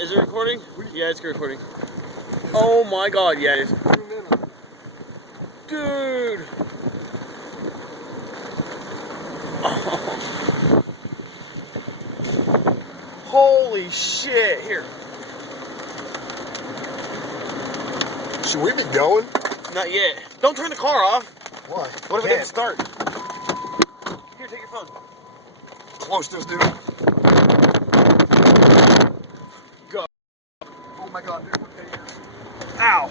Is it recording? Yeah, it's recording. Oh my god, yeah, it is. Dude! Oh. Holy shit, here. Should we be going? Not yet. Don't turn the car off. Why? What if it doesn't start? Here, take your phone. Close this, dude. Go. Oh my god, dude, we're takers. Ow.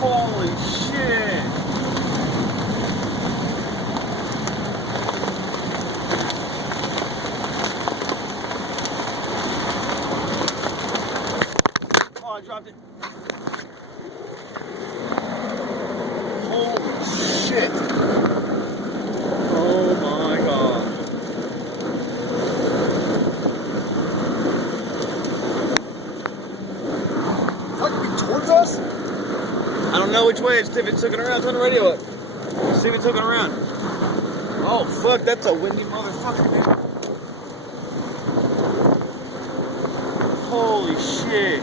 Holy shit. Oh, I dropped it. Holy shit. Oh my god. Talking towards us? I don't know which way. It's if it's looking around. Turn the radio up. See if it's looking around. Oh fuck, that's a windy motherfucker, dude. Holy shit.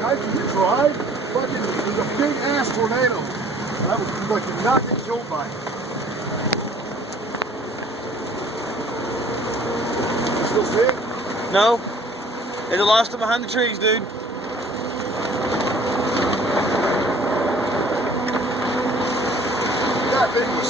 Guys, can you drive? Fucking, there's a big ass tornado. I was like not get killed by it. You still see it? No. They lost it behind the trees, dude. That thing was